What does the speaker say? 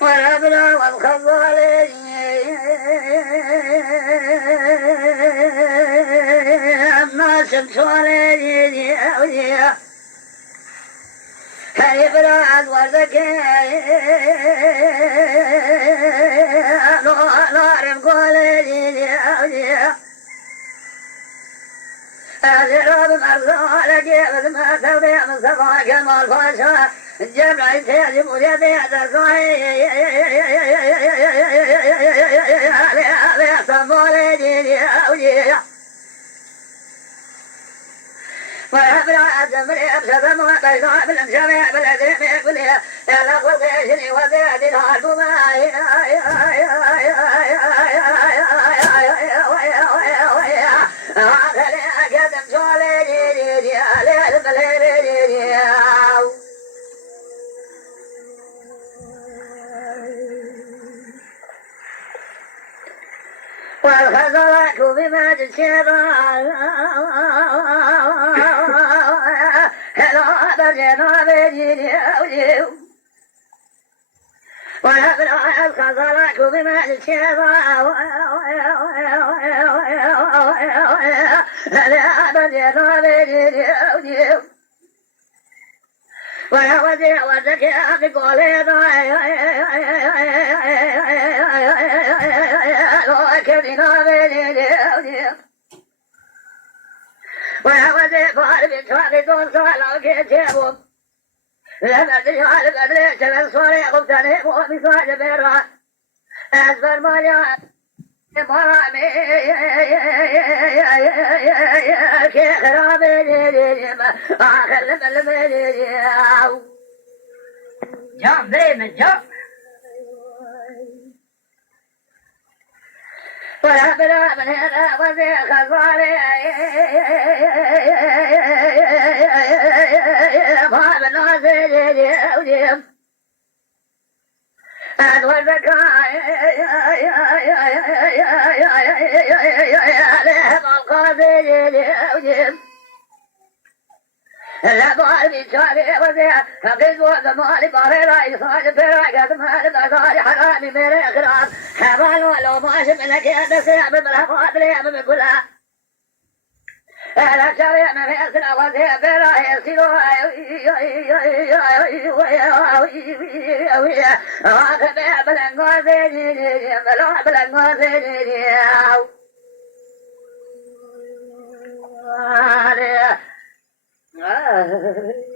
والأبناء والخضر ما سمسوني كيبراد وزكي نار قولي أذرب مرضى لجيب ما تبيع من سبع كمال فاشا الجمع يتهجم ويبيع تسوي ويبرع الزمري أبسط ما بيضاء بالانجمع بالأدريم يقولي يلا قل قيشني وزيعت الحكومة والخزرات بما تشيرا هلا بجنا بجيني أوليو ويبرع الخزرات بما تشيرا هلا بجنا بجيني أوليو ويودي وزكي بقولي ويودي فارب شاقدون سوالو كيتيبو لما تجعل بدري شمال صوري قبتني ومسواج بيرا أسفر مريان مرامي كي خرابي آخر لملمي جام بريمن جام ولا بلا من هنا وزي خزاري باب الناصر أدوى الزكاة عليهم القاضي لا باربي شاري وزي فقد وزمالي باريرا يصاج فراق أدمال بزاري حرامي ميري أخرام حمال ولو ماشي منك يدسي بالمرحبات لي من كلها أنا شاري من يسرى وزي فرا يسيرو وأخذ بلنغوزي بلو بلنغوزي Ah